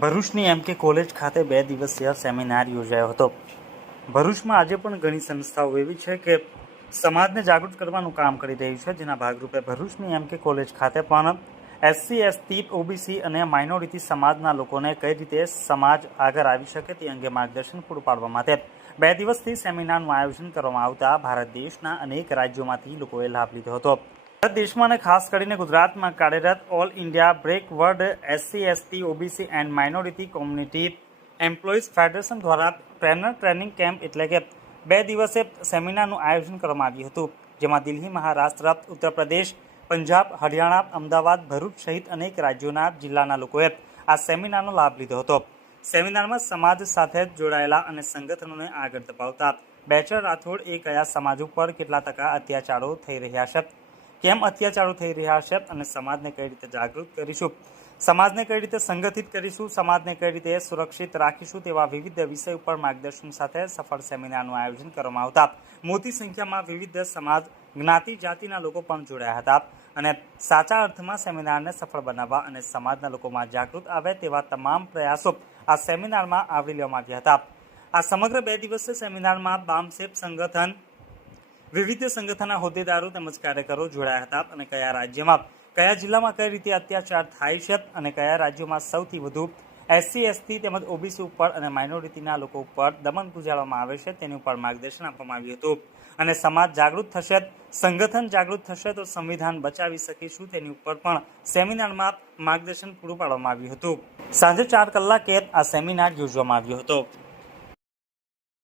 ભરૂચની એમ કે કોલેજ ખાતે બે દિવસીય સેમિનાર યોજાયો હતો. ભરૂચમાં આજે પણ ઘણી સંસ્થાઓ એવી છે કે સમાજને જાગૃત કરવાનું કામ કરી રહી છે, જેના ભાગરૂપે ભરૂચની એમ કે કોલેજ ખાતે પણ એસસી, એસટી, ઓબીસી અને માઇનોરિટી સમાજના લોકોને કઈ રીતે સમાજ આગળ આવી શકે તે અંગે માર્ગદર્શન પૂરું પાડવા માટે બે દિવસથી સેમિનારનું આયોજન કરવામાં આવતા ભારત દેશના અનેક રાજ્યોમાંથી લોકોએ લાભ લીધો હતો. ભારત દેશમાં અને ખાસ કરીને ગુજરાતમાં કાર્યરત all India backward SC ST OBC and minority community employees federation દ્વારા ટ્રેનર ટ્રેનિંગ કેમ્પ એટલે કે બે દિવસે સેમિનારનું આયોજન કરવામાં આવ્યું હતું, જેમાં દિલ્હી મહારાષ્ટ્ર ઉત્તર પ્રદેશ પંજાબ, હરિયાણા, અમદાવાદ, ભરૂચ સહિત અનેક રાજ્યોના જિલ્લાના લોકોએ આ સેમિનારનો લાભ લીધો હતો. સેમિનારમાં સમાજ સાથે જોડાયેલા અને સંગઠનોને આગળ ધપાવતા બેચર રાઠોડ એ કયા સમાજ ઉપર કેટલા ટકા અત્યાચારો થઈ રહ્યા છે? કેમ અત્યાચારો થઈ રહ્યા છે અને સમાજને કઈ રીતે જાગૃત કરીશું? સમાજને કઈ રીતે સંગઠિત કરીશું? સમાજને કઈ રીતે સુરક્ષિત રાખીશું તેવા વિવિધ વિષય ઉપર માર્ગદર્શન સાથે સફળ સેમિનારનું આયોજન કરવામાં આવતા મોટી સંખ્યામાં વિવિધ સમાજ, જ્ઞાતિ જાતિના લોકો પણ જોડાયા હતા અને સાચા અર્થમાં સેમિનારને સફળ બનાવવા અને સમાજના લોકોમાં જાગૃત આવે તેવા તમામ પ્રયાસો આ સેમિનારમાં આવરી લેવામાં આવ્યા હતા આ સમગ્ર બે દિવસીય સેમિનારમાં બામસેપ સંગઠન વિવિધ સંગઠનના હોદ્દેદારો તેમજ કાર્યકરો જોડાયા હતા અને કયા રાજ્યમાં, કયા જિલ્લામાં કઈ રીતે અત્યાચાર થાય છે અને કયા રાજ્યોમાં સૌથી વધુ એસસી, એસટી તેમજ ઓબીસી ઉપર અને માઇનોરિટીના લોકો ઉપર દમન ગુજારવામાં આવે છે તેની ઉપર માર્ગદર્શન આપવામાં આવ્યું હતું. અને સમાજ જાગૃત થશે, સંગઠન જાગૃત થશે તો સંવિધાન બચાવી શકીશું તેની ઉપર પણ સેમિનારમાં માર્ગદર્શન પૂરું પાડવામાં આવ્યું હતું. સાંજે ચાર કલાકે આ સેમિનાર યોજવામાં આવ્યો હતો.